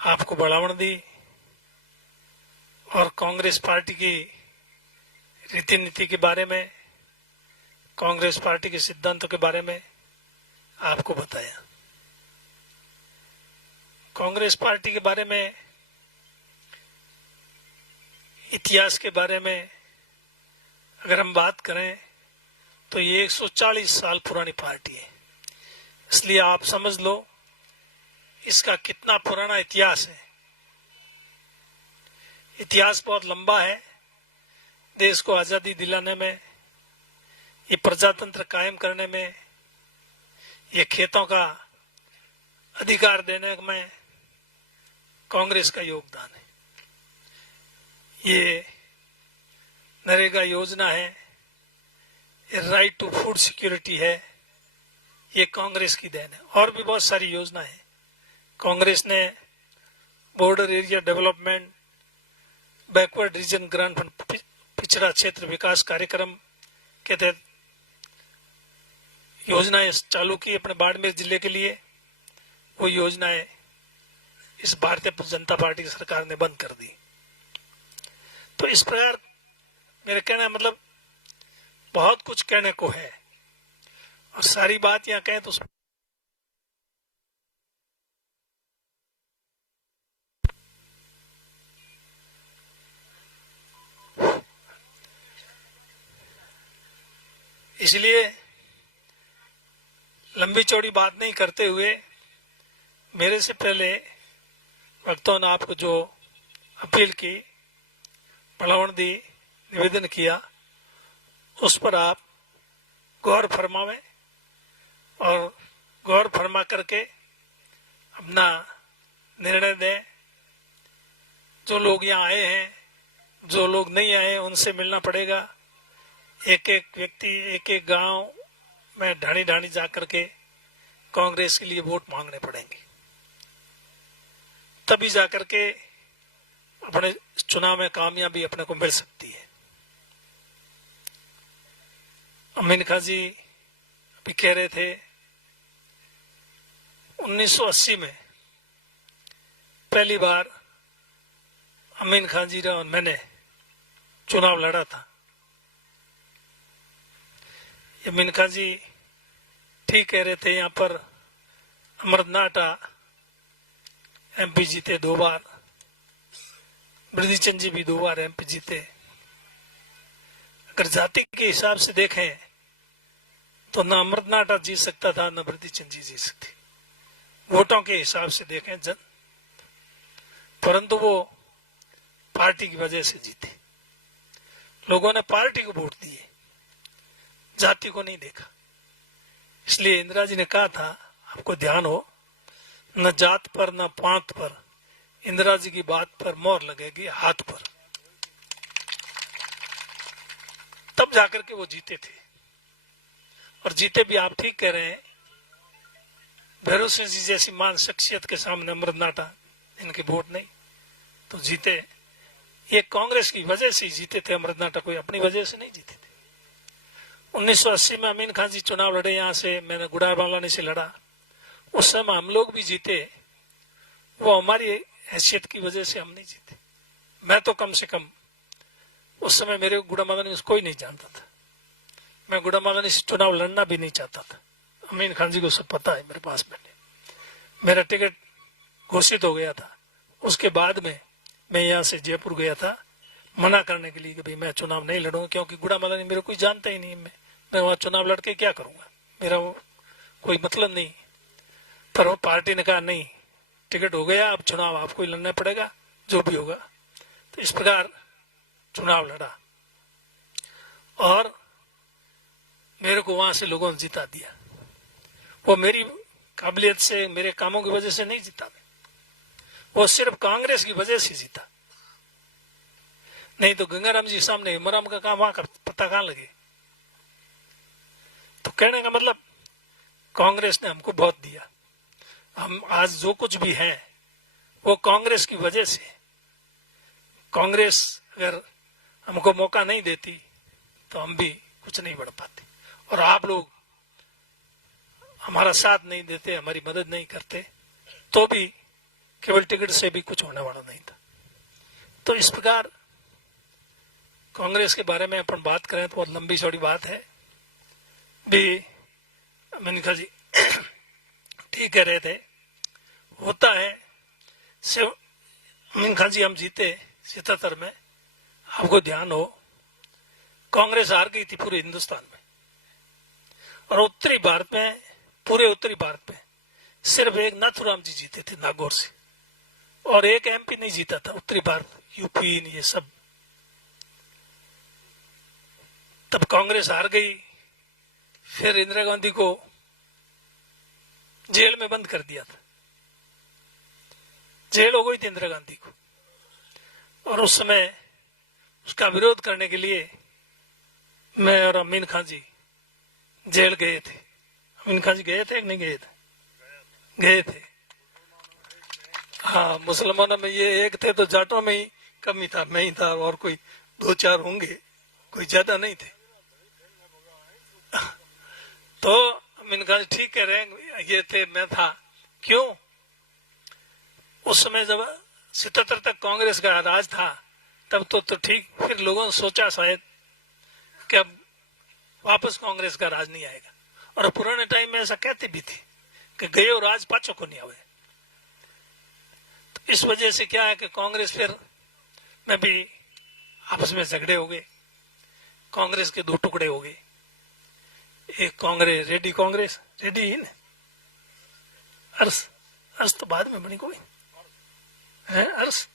आपको बढ़ावा दी और कांग्रेस पार्टी की रीति नीति के बारे में, कांग्रेस पार्टी के सिद्धांतों के बारे में आपको बताया। कांग्रेस पार्टी के बारे में, इतिहास के बारे में अगर हम बात करें तो ये 140 साल पुरानी पार्टी है। इसलिए आप समझ लो इसका कितना पुराना इतिहास है। इतिहास बहुत लंबा है। देश को आजादी दिलाने में, ये प्रजातंत्र कायम करने में, ये खेतों का अधिकार देने में कांग्रेस का योगदान है। ये नरेगा योजना है, ये राइट टू फूड सिक्योरिटी है, ये कांग्रेस की देन है। और भी बहुत सारी योजना है। कांग्रेस ने border area development, backward region grant fund, पिछड़ा क्षेत्र विकास कार्यक्रम के तहत योजनाएं चालू की अपने बाड़मेर जिले के लिए। वो योजनाएं इस भारतीय जनता पार्टी की सरकार ने बंद कर दी। तो इस प्रकार मेरे कहना मतलब बहुत कुछ कहने को है और सारी बात यहां कहें तो इसलिए लंबी चौड़ी बात नहीं करते हुए मेरे से पहले वक्ताओं ने आपको जो अपील की, बढ़ावा दी, निवेदन किया, उस पर आप गौर फरमावें और गौर फरमा करके अपना निर्णय दें। जो लोग यहाँ आए हैं, जो लोग नहीं आए, उनसे मिलना पड़ेगा। एक एक व्यक्ति, एक एक गांव में ढाणी ढाणी जाकर के कांग्रेस के लिए वोट मांगने पड़ेंगे, तभी जाकर के अपने चुनाव में कामयाबी अपने को मिल सकती है। अमीन खान जी अभी कह रहे थे 1980 में पहली बार अमीन खान जी और मैंने चुनाव लड़ा था। अमीन खान जी ठीक कह रहे थे। यहाँ पर अमरनाटा एमपी जीते 2 बार, बृद्धि चंद जी भी 2 बार एमपी जीते। अगर जाति के हिसाब से देखें तो न अमरनाटा जीत सकता था, न बृद्धि चंद जी जीत सकती। वोटों के हिसाब से देखें परंतु वो पार्टी की वजह से जीते। लोगों ने पार्टी को वोट दिए, जाति को नहीं देखा। इसलिए इंदिरा जी ने कहा था, आपको ध्यान हो, न जात पर न पांत पर इंदिरा जी की बात पर मोहर लगेगी, हाथ पर। तब जाकर के वो जीते थे और जीते भी। आप ठीक कह रहे हैं, भैरव सिंह जी जैसी मान शख्सियत के सामने अमरनाटा इनके वोट नहीं तो जीते। ये कांग्रेस की वजह से जीते थे। अमरनाटा कोई अपनी वजह से नहीं जीते थे। 1980 में अमीन खान जी चुनाव लड़े, यहां से मैंने गुड़ार बालानी से लड़ा। उस समय हम लोग भी जीते, वो हमारी हैसियत की वजह से हम नहीं जीते। मैं तो कम से कम उस समय मेरे गुड़ा मालानी कोई नहीं जानता था। मैं गुड़ा मालानी से चुनाव लड़ना भी नहीं चाहता था। अमीन खान जी को सब पता है मेरे पास। मेरा टिकट घोषित हो गया था। उसके बाद में मैं यहाँ से जयपुर गया था मना करने के लिए कि भाई मैं चुनाव नहीं लड़ूंगा, क्योंकि गुड़ा मालानी मेरे कोई जानता ही नहीं। मैं वहां चुनाव लड़के क्या करूंगा, मेरा वो कोई मतलब नहीं। पर वो पार्टी ने कहा नहीं, टिकट हो गया, अब चुनाव आपको ही लड़ना पड़ेगा, जो भी होगा। तो इस प्रकार चुनाव लड़ा और मेरे को वहां से लोगों ने जिता दिया। वो मेरी काबिलियत से, मेरे कामों की वजह से नहीं जीता, वो सिर्फ कांग्रेस की वजह से जीता। नहीं तो गंगाराम जी सामने हिमराम का काम वहां का पता कहां लगे। तो कहने का मतलब कांग्रेस ने हमको बहुत दिया। हम आज जो कुछ भी हैं वो कांग्रेस की वजह से। कांग्रेस अगर हमको मौका नहीं देती तो हम भी कुछ नहीं बढ़ पाते। और आप लोग हमारा साथ नहीं देते, हमारी मदद नहीं करते, तो भी केवल टिकट से भी कुछ होने वाला नहीं था। तो इस प्रकार कांग्रेस के बारे में अपन बात करें तो बहुत लंबी चौड़ी बात है भी। अमीन जी ठीक कह रहे थे, होता है सिर्फ अमीन खान जी हम जीते 77 में, आपको ध्यान हो कांग्रेस हार गई थी पूरे हिंदुस्तान में, और उत्तरी भारत में, पूरे उत्तरी भारत में सिर्फ एक नाथुराम जी जीते थे नागौर से, और एक एमपी नहीं जीता था उत्तरी भारत, यूपी ये सब। तब कांग्रेस हार गई, फिर इंदिरा गांधी को जेल में बंद कर दिया था, जेल हो गई थी इंदिरा गांधी को, और उस समय उसका विरोध करने के लिए मैं और अमीन खान जी जेल गए थे। अमीन खान जी गए थे कि नहीं गए थे? गए थे। हाँ, मुसलमानों में ये एक थे तो जाटों में ही कम ही था, मैं ही था और कोई 2-4 होंगे, कोई ज्यादा नहीं थे। तो अमीन खान जी ठीक कह रहे हैं, ये थे, मैं था। क्यों? उस समय जब 77 तक कांग्रेस का राज था तब तो ठीक, फिर लोगों ने सोचा शायद कि अब वापस कांग्रेस का राज नहीं आएगा, और पुराने टाइम में ऐसा कहते भी थे कि गयो राज पाछो को नहीं आवे। तो इस वजह से क्या है कि कांग्रेस फिर में भी आपस में झगड़े हो गए, कांग्रेस के 2 टुकड़े हो गए। एक कांग्रेस रेडी ही ना, अर्स तो बाद में बनी, कोई है अर्स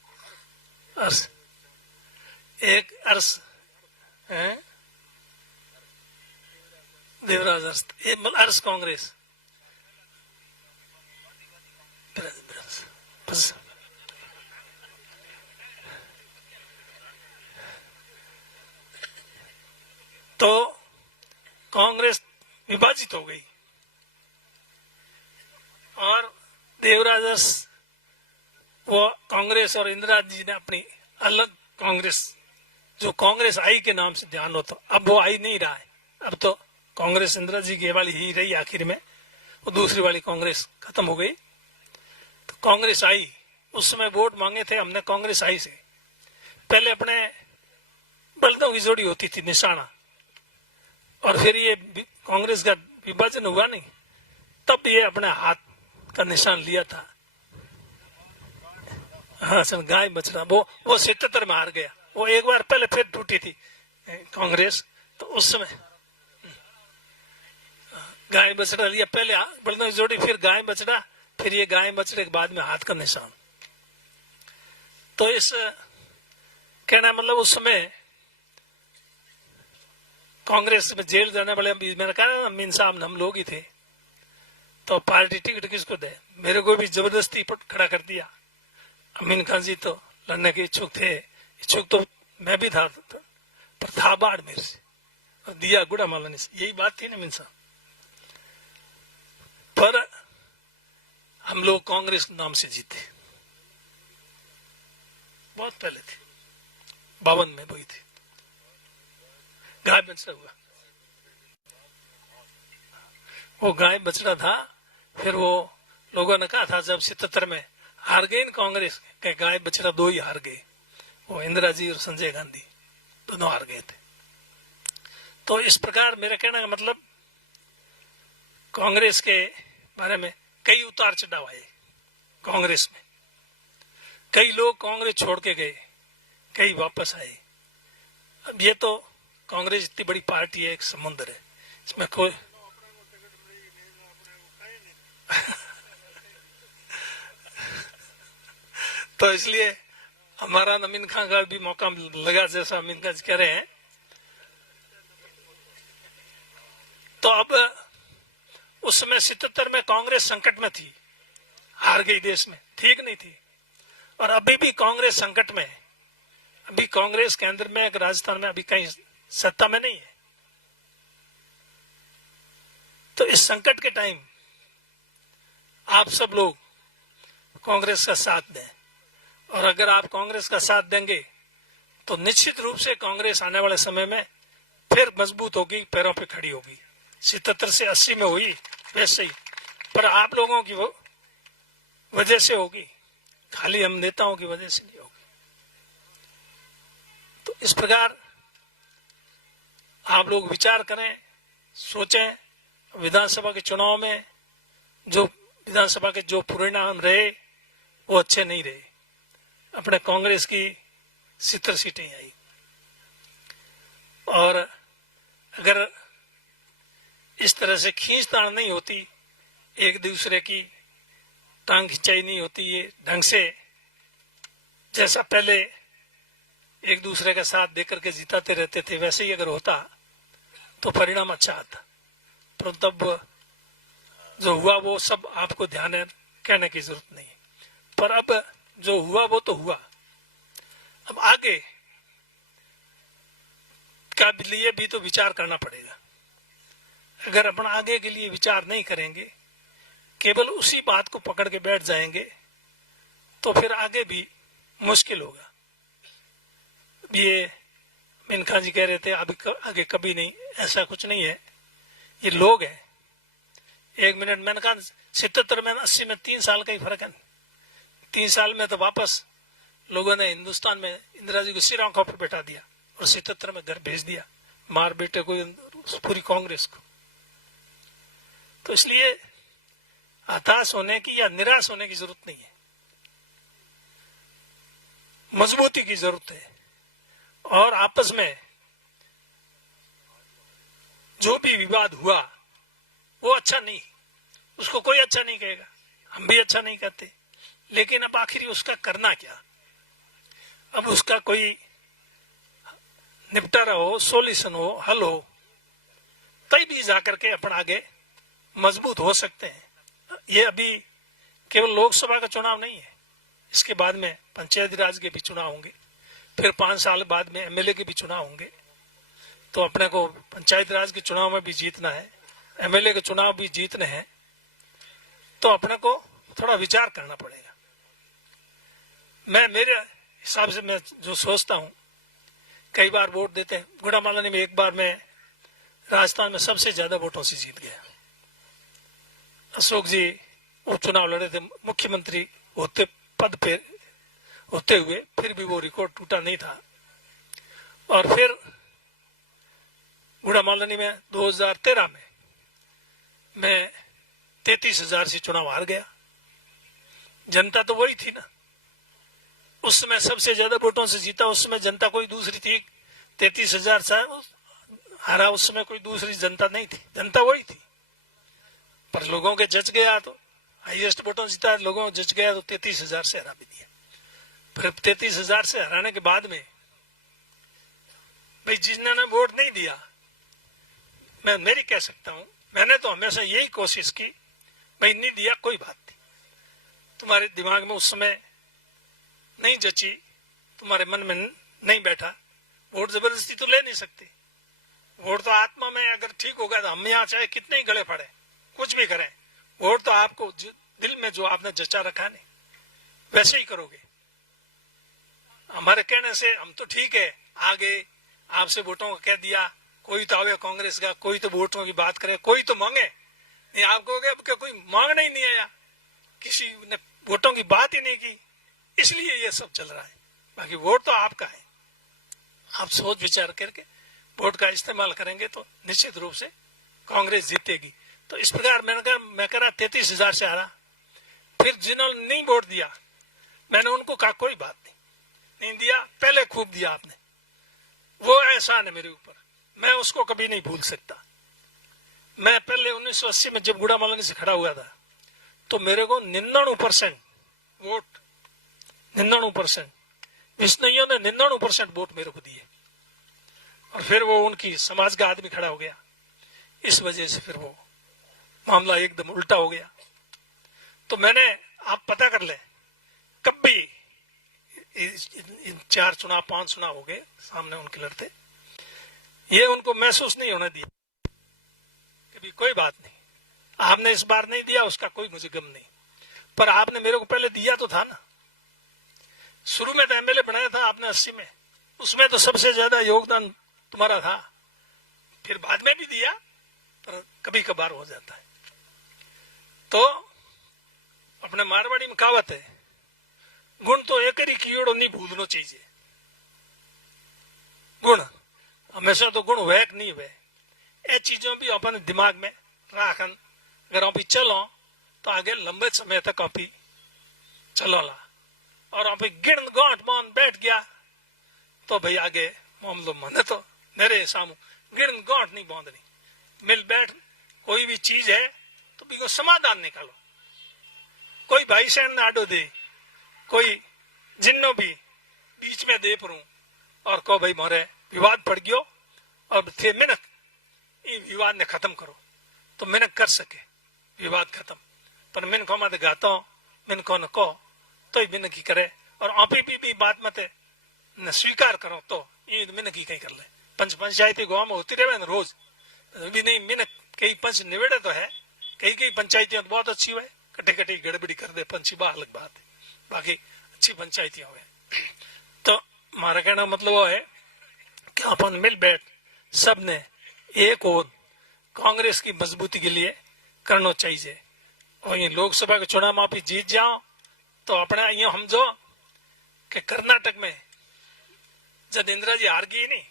एक अर्स है, देवराज अर्स, अर्स कांग्रेस बस। तो कांग्रेस विभाजित हो गई और देवराज वो कांग्रेस और इंदिरा जी ने अपनी अलग कांग्रेस, जो कांग्रेस आई के नाम से ध्यान हो, तो अब वो आई नहीं रहा है, अब तो कांग्रेस इंदिरा जी की वाली ही रही, आखिर में वो दूसरी वाली कांग्रेस खत्म हो गई। तो कांग्रेस आई, उस समय वोट मांगे थे हमने कांग्रेस आई से। पहले अपने बलदों की जोड़ी होती थी निशाना, और फिर ये कांग्रेस का विभाजन हुआ नहीं, तब ये अपने हाथ का निशान लिया था। हाँ सर, गाय बछड़ा, वो 77 में हार गया, वो एक बार पहले फिर टूटी थी कांग्रेस, तो उस समय गाय बछड़ा लिया, पहले बलदों की जोड़ी, फिर गाय बछड़ा, फिर ये गाय बछड़े के बाद में हाथ का निशान। तो इस कहना मतलब उस समय कांग्रेस में जेल जाने वाले, मैंने कहा अमीन साहब हम लोग ही थे, तो पार्टी टिकट किसको दे, मेरे को भी जबरदस्ती खड़ा कर दिया। अमीन खान जी तो लड़ने के इच्छुक थे, इच्छुक तो मैं भी था, पर था बाढ़ मेरे से, और दिया गुड़ा मालानी से, यही बात थी ना अमीन साहब। पर हम लोग कांग्रेस नाम से जीते, बहुत पहले थे, 52 में हुई थी, गाय बछड़ा हुआ, वो गाय बछड़ा था। फिर वो लोगों ने कहा था जब 77 में हार गई कांग्रेस, के गाय बछड़ा 2 ही हार गए, वो इंदिरा जी और संजय गांधी दोनों हार गए थे। तो इस प्रकार मेरा कहने का मतलब, कांग्रेस के बारे में कई उतार चढ़ाव आए कांग्रेस में, कई लोग कांग्रेस छोड़ के गए, कई वापस आए। अब ये तो कांग्रेस इतनी बड़ी पार्टी है, एक समुद्र है, इसमें कोई तो इसलिए हमारा अमीन खान का भी मौका लगा, जैसा अमीन खान कह रहे हैं। तो अब उस समय 77 में कांग्रेस संकट में थी, हार गई देश में, ठीक नहीं थी, और अभी भी कांग्रेस संकट में है। अभी कांग्रेस केंद्र में, राजस्थान में अभी कहीं सत्ता में नहीं है। तो इस संकट के टाइम आप सब लोग कांग्रेस का साथ दें, और अगर आप कांग्रेस का साथ देंगे तो निश्चित रूप से कांग्रेस आने वाले समय में फिर मजबूत होगी, पैरों पे खड़ी होगी। 77 से 80 में हुई वैसे ही, पर आप लोगों की वो वजह से होगी, खाली हम नेताओं की वजह से नहीं होगी। तो इस प्रकार आप लोग विचार करें, सोचें। विधानसभा के चुनाव में जो विधानसभा के जो परिणाम रहे वो अच्छे नहीं रहे। अपने कांग्रेस की 70 सीटें आई, और अगर इस तरह से खींचतान नहीं होती, एक दूसरे की टांग खिंचाई नहीं होती ये ढंग से, जैसा पहले एक दूसरे का साथ देकर के जिताते रहते थे, वैसे ही अगर होता तो परिणाम अच्छा आता। पर तब जो हुआ वो सब आपको ध्यान है, कहने की जरूरत नहीं। पर अब जो हुआ वो तो हुआ। अब आगे का लिए भी तो विचार करना पड़ेगा। अगर अपन आगे के लिए विचार नहीं करेंगे, केवल उसी बात को पकड़ के बैठ जाएंगे, तो फिर आगे भी मुश्किल होगा। ये मिनखा जी कह रहे थे अभी आगे कभी नहीं, ऐसा कुछ नहीं है। ये लोग हैं। 1 मिनट मैंने कहा 77 में 80 में 3 साल का ही फर्क है। 3 साल में तो वापस लोगों ने हिंदुस्तान में इंदिरा जी को सिर आंखों पर बैठा दिया और 77 में घर भेज दिया, मार बेटे को, पूरी कांग्रेस को। तो इसलिए हताश होने की या निराश होने की जरूरत नहीं है, मजबूती की जरूरत है। और आपस में जो भी विवाद हुआ वो अच्छा नहीं, उसको कोई अच्छा नहीं कहेगा, हम भी अच्छा नहीं कहते। लेकिन अब आखिरी उसका करना क्या? अब उसका कोई निपटारा हो, सॉल्यूशन हो, हल हो, तभी जाकर के अपन आगे मजबूत हो सकते हैं। ये अभी केवल लोकसभा का चुनाव नहीं है, इसके बाद में पंचायत राज के भी चुनाव होंगे, फिर 5 साल बाद में एमएलए के भी चुनाव होंगे। तो अपने को पंचायत राज के चुनाव में भी जीतना है, एमएलए के चुनाव भी जीतने हैं। तो अपने को थोड़ा विचार करना पड़ेगा। मैं मेरे हिसाब से मैं जो सोचता हूं, कई बार वोट देते हैं। गुड़ामालानी में एक बार मैं राजस्थान में सबसे ज्यादा वोटों से जीत गया। अशोक जी उपचुनाव लड़े थे, मुख्यमंत्री होते पद पे होते हुए, फिर भी वो रिकॉर्ड टूटा नहीं था। और फिर गुड़ामालानी में 2013 में मैं 33,000 से चुनाव हार गया। जनता तो वही थी ना, उस समय सबसे ज्यादा वोटों से जीता। उस समय जनता कोई दूसरी थी, 33,000 हारा, उस समय कोई दूसरी जनता नहीं थी, जनता वही थी। पर लोगों के जच गया, तो हाईएस्ट वोटों जीता, लोगों को जच गया, तो 33,000 से हरा भी दिया। फिर 33,000 से हराने के बाद में भाई जिन्होंने वोट नहीं दिया, मैं मेरी कह सकता हूं, मैंने तो हमेशा यही कोशिश की, भाई नहीं दिया कोई बात नहीं, तुम्हारे दिमाग में उस समय नहीं जची, तुम्हारे मन में नहीं बैठा, वोट जबरदस्ती तो ले नहीं सकते। वोट तो आत्मा में अगर ठीक होगा तो हम यहाँ चाहे कितने ही गले पड़े, कुछ भी करें, वोट तो आपको दिल में जो आपने जचा रखा नहीं वैसे ही करोगे। हमारे कहने से हम तो ठीक है, आगे आपसे वोटों को कह दिया, कोई तो आवे कांग्रेस का, कोई तो वोटों की बात करे, कोई तो मांगे नहीं। आपको क्या कोई मांगना ही नहीं आया, किसी ने वोटों की बात ही नहीं की, इसलिए ये सब चल रहा है। बाकी वोट तो आपका है, आप सोच विचार करके वोट का इस्तेमाल करेंगे तो निश्चित रूप से कांग्रेस जीतेगी। तो इस प्रकार मैं कह रहा 33,000 से हारा। फिर जिन्होंने नहीं वोट दिया, मैंने उनको कहा कोई बात नहीं दिया, पहले खूब दिया आपने, वो एहसान है मेरे ऊपर, मैं उसको कभी नहीं भूल सकता। मैं पहले 1980 में जब गुड़ामालानी से खड़ा हुआ था, तो मेरे को 99% वोट, 99% विष्णुइयों ने 99% वोट मेरे को दिए। और फिर वो उनकी समाज का आदमी खड़ा हो गया, इस वजह से फिर वो मामला एकदम उल्टा हो गया। तो मैंने, आप पता कर ले, कभी इन 4 चुनाव 5 चुनाव हो गए सामने उनके लड़ते, ये उनको महसूस नहीं होने दिया कभी, कोई बात नहीं, आपने इस बार नहीं दिया उसका कोई मुझे गम नहीं, पर आपने मेरे को पहले दिया तो था ना। शुरू में तो एमएलए बनाया था आपने 80 में, उसमें तो सबसे ज्यादा योगदान तुम्हारा था, फिर बाद में भी दिया, पर कभी कभार हो जाता है। तो अपने मारवाड़ी में कहावत है, गुण तो एक ही कीड़ो नहीं भूलना चाहिए। गुण हमेशा तो गुण वह नहीं हुए, ये चीजों भी अपन दिमाग में राखन अगर आप चलो तो आगे लंबे समय तक आप चलो ला। और आप गिण गांठ मान बैठ गया तो भाई आगे मामलो मन तो मेरे सामू गिण गांठ नहीं बांधनी, मिल बैठ कोई भी चीज है तो भी को समाधान निकालो। कोई भाई सैन आडो दे, कोई जिन्नो भी बीच में दे परू और को भाई मोरे विवाद पड़ गयो और थे मिनक ये विवाद ने खत्म करो तो मिनक कर सके विवाद खत्म। पर मिनकों मत गाता मिनकों न को तो ही मिनक ही करे और आप भी बात मत न स्वीकार करो तो ये मिनक ही कहीं कर ले। पंचायती गांव में होती रहे रोज भी नहीं मिनक कई पंच निवेड़े तो है, कई पंचायतियां तो बहुत अच्छी हुए, कटे कटे गड़बड़ी कर दे पंची बा अलग बात है, बाकी अच्छी पंचायतियां हुए। तो हमारा कहना मतलब वो है कि अपन मिल बैठ सब ने एक और कांग्रेस की मजबूती के लिए करना चाहिए। और ये लोकसभा के चुनाव में आप जीत जाओ तो अपने ये समझो कि कर्नाटक में जब इंदिरा जी हार गई नहीं,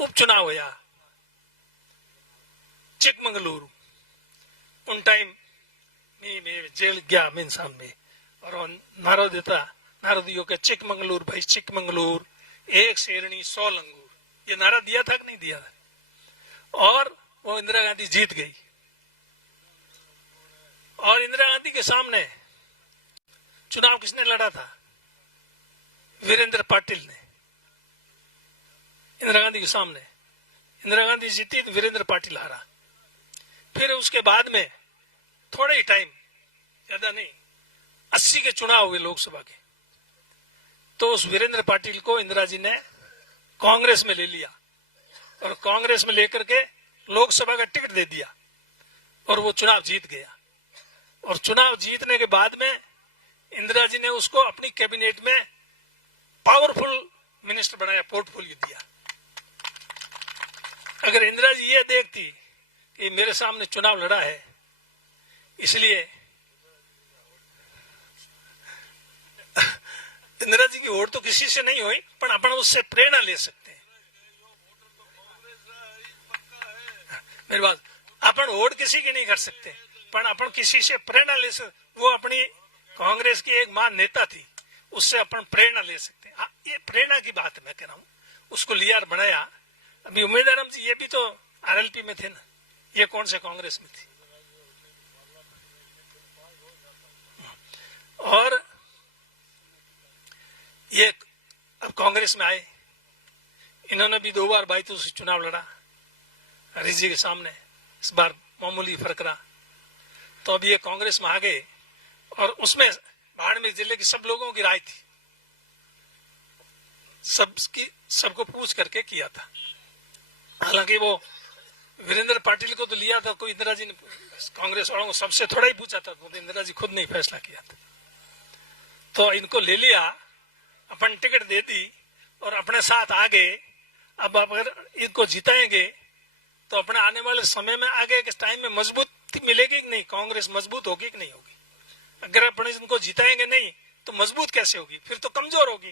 उपचुनाव हुआ चिकमंगलुरु, उन टाइम में जेल गया मीन साहब में और नारो देता नारा दियो के चिकमंगलुरु भाई चिकमंगलुरु एक शेरनी 100 लंगूर, ये नारा दिया था कि नहीं दिया था। और वो इंदिरा गांधी जीत गई और इंदिरा गांधी के सामने चुनाव किसने लड़ा था? वीरेंद्र पाटिल ने इंदिरा गांधी के सामने। इंदिरा गांधी जीती तो वीरेंद्र पाटिल हारा। फिर उसके बाद में थोड़े ही टाइम, ज्यादा नहीं, 80 के चुनाव हुए लोकसभा के, तो उस वीरेंद्र पाटिल को इंदिरा जी ने कांग्रेस में ले लिया और कांग्रेस में लेकर के लोकसभा का टिकट दे दिया और वो चुनाव जीत गया। और चुनाव जीतने के बाद में इंदिरा जी ने उसको अपनी कैबिनेट में पावरफुल मिनिस्टर बनाया, पोर्टफोलियो दिया। अगर इंदिरा जी ये देखती कि मेरे सामने चुनाव लड़ा है इसलिए इंदिरा जी की वोट तो किसी से नहीं हुई, पर अपन उससे प्रेरणा ले सकते हैं। मेरी बात, अपन वोट किसी की नहीं कर सकते पर अपन किसी से प्रेरणा ले सकते। वो अपनी कांग्रेस की एक महान नेता थी, उससे अपन प्रेरणा ले सकते हैं। ये प्रेरणा की बात मैं कह रहा हूँ, उसको लिया और बनाया। अभी उम्मीदवार जी ये भी तो आरएलपी में थे ना, ये कौन से कांग्रेस में थी। और ये अब कांग्रेस में आए, इन्होंने भी 2 बार बाई से चुनाव लड़ा हरीश जी के सामने, इस बार मामूली फर्क रहा। तो अब ये कांग्रेस में आ गए और उसमें बाड़मेर जिले के सब लोगों की राय थी, सबको पूछ करके किया था। हालांकि वो वीरेंद्र पाटिल को तो लिया था, कोई इंदिरा जी ने कांग्रेस वालों को सबसे थोड़ा ही पूछा था, तो इंदिरा जी खुद नहीं फैसला किया था। तो इनको ले लिया, अपन टिकट दे दी और अपने साथ आ गए। अब अगर इनको जिताएंगे तो अपने आने वाले समय में आगे के टाइम में मजबूती मिलेगी कि नहीं, कांग्रेस मजबूत होगी कि नहीं होगी। अगर अपन इनको जिताएंगे नहीं तो मजबूत कैसे होगी, फिर तो कमजोर होगी।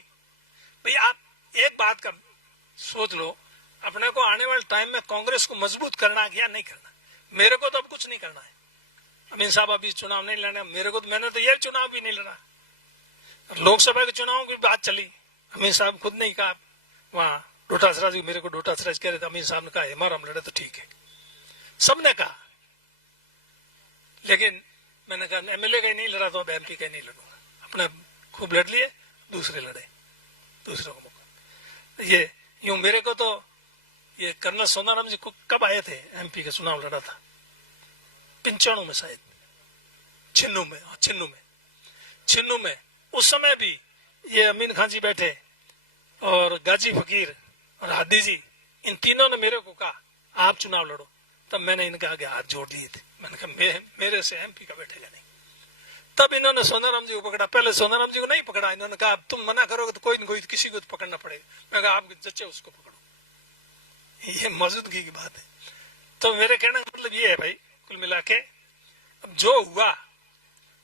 भाई आप एक बात का सोच लो, अपने को आने वाले टाइम में कांग्रेस को मजबूत करना है या नहीं करना। मेरे को तो अब कुछ नहीं करना है, अमीन साहब अभी चुनाव नहीं लड़ना मेरे को, तो मैंने तो ये चुनाव भी नहीं लड़ा। लोकसभा के चुनाव की बात चली, अमीन साहब खुद नहीं कहा, वहां डोटासरा जी मेरे को डोटासरा कह रहे थे, अमीन साहब ने कहा हमारा हम लड़े तो ठीक है, सबने कहा। लेकिन मैंने कहा एमएलए का ही नहीं लड़ा तो अब एमपी का ही नहीं लड़ूंगा। अपने खूब लड़ लिए, दूसरे लड़े, दूसरों को मौका। ये यूं मेरे को तो ये कर्नल सोनाराम जी को कब आए थे, एमपी का चुनाव लड़ा था 95 में शायद, छिन्नू में उस समय भी ये अमीन खान जी बैठे और गाजी फकीर और हादी जी, इन तीनों ने मेरे को कहा आप चुनाव लड़ो। तब मैंने इनके आगे हाथ जोड़ लिए थे, मैंने कहा मेरे से एमपी का बैठेगा नहीं। तब इन्होंने सोनाराम जी को पकड़ा, पहले सोनाराम जी को नहीं पकड़ा, इन्होंने कहा तुम मना करोगे तो कोई न कोई किसी को तो पकड़ना पड़ेगा। मैं कहा आप जच्चे उसको पकड़ो, ये मौजूदगी की बात है। तो मेरे कहने का मतलब ये है भाई, कुल मिला के अब जो हुआ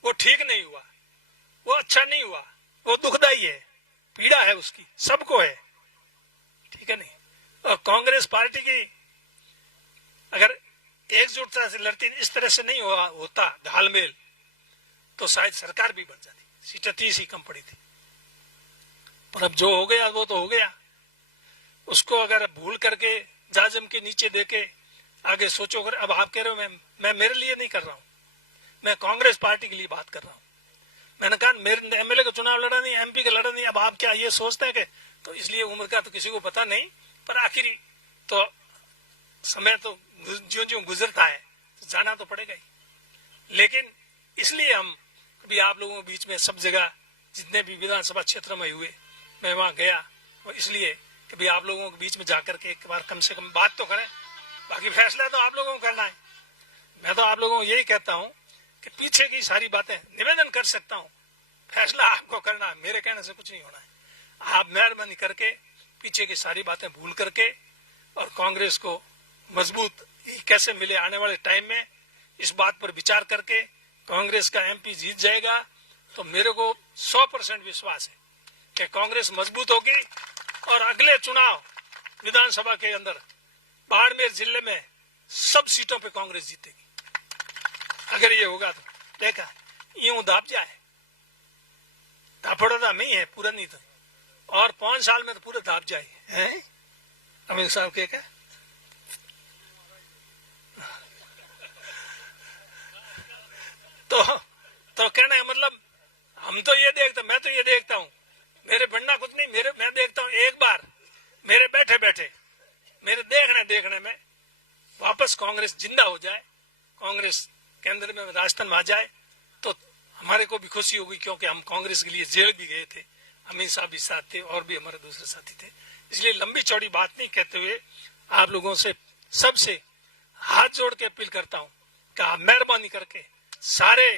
वो ठीक नहीं हुआ, वो अच्छा नहीं हुआ, वो दुखदाई है, पीड़ा है उसकी, सबको है, ठीक है नहीं। और कांग्रेस पार्टी की अगर एकजुटता से लड़ती, इस तरह से नहीं होता घालमेल, तो शायद सरकार भी बन जाती। सीटें 30 ही कम पड़ी थी, पर अब जो हो गया वो तो हो गया। उसको अगर भूल करके जाजम के नीचे देके आगे सोचो। अगर अब आप कह रहे हो मैं मेरे लिए नहीं कर रहा हूं, मैं कांग्रेस पार्टी के लिए बात कर रहा हूं। मैंने कहा मेरे एमएलए का चुनाव लड़ा नहीं, एमपी का लड़ा नहीं, अब आप क्या ये सोचते हैं कि तो इसलिए उम्र का तो किसी को पता नहीं, पर आखिरी तो समय तो ज्यों ज्यों गुजरता है तो जाना तो पड़ेगा ही। लेकिन इसलिए हम कभी आप लोगों के बीच में सब जगह जितने भी विधानसभा क्षेत्र में हुए मैं वहां गया, और इसलिए कभी आप लोगों के बीच में जाकर के एक बार कम से कम बात तो करें। बाकी फैसला तो आप लोगों को करना है। मैं तो आप लोगों को यही कहता हूं कि पीछे की सारी बातें निवेदन कर सकता हूं, फैसला आपको करना है, मेरे कहने से कुछ नहीं होना है। आप मेहरबानी करके पीछे की सारी बातें भूल करके और कांग्रेस को मजबूत कैसे मिले आने वाले टाइम में, इस बात पर विचार करके कांग्रेस का एमपी जीत जाएगा तो मेरे को 100% विश्वास है कि कांग्रेस मजबूत होगी और अगले चुनाव विधानसभा के अंदर बाड़मेर जिले में सब सीटों पे कांग्रेस जीतेगी। अगर ये होगा तो देखा यूं दाप जाए, दापड़ा नहीं है पूरा, नहीं तो और 5 साल में तो पूरा दाप जाए है। अमित साहब के क्या तो कहना है मतलब हम तो ये देखते, मैं तो ये देखता हूं, मेरे बनना कुछ नहीं, मैं देखता हूं एक बार मेरे बैठे बैठे मेरे देखने में वापस कांग्रेस जिंदा हो जाए, कांग्रेस केंद्र में राजस्थान में आ जाए तो हमारे को भी खुशी होगी, क्योंकि हम कांग्रेस के लिए जेल भी गए थे, अमित साहब भी साथ थे और भी हमारे दूसरे साथी थे। इसलिए लंबी चौड़ी बात नहीं कहते हुए आप लोगों से सबसे हाथ जोड़ के अपील करता हूं कि आप मेहरबानी करके सारे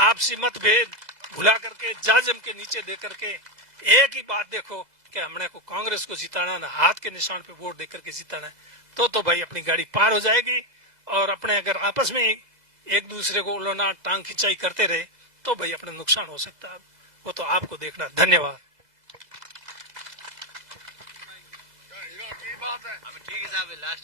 आपसी मतभेद भुला करके जाजम के नीचे दे करके एक ही बात देखो कि हमने को कांग्रेस को जिताना ना, हाथ के निशान पे वोट देकर के जिताना है, तो भाई अपनी गाड़ी पार हो जाएगी। और अपने अगर आपस में एक दूसरे को उलना टांग खिंचाई करते रहे तो भाई अपना नुकसान हो सकता है, वो तो आपको देखना। धन्यवाद। ठीक है साहब, लास्ट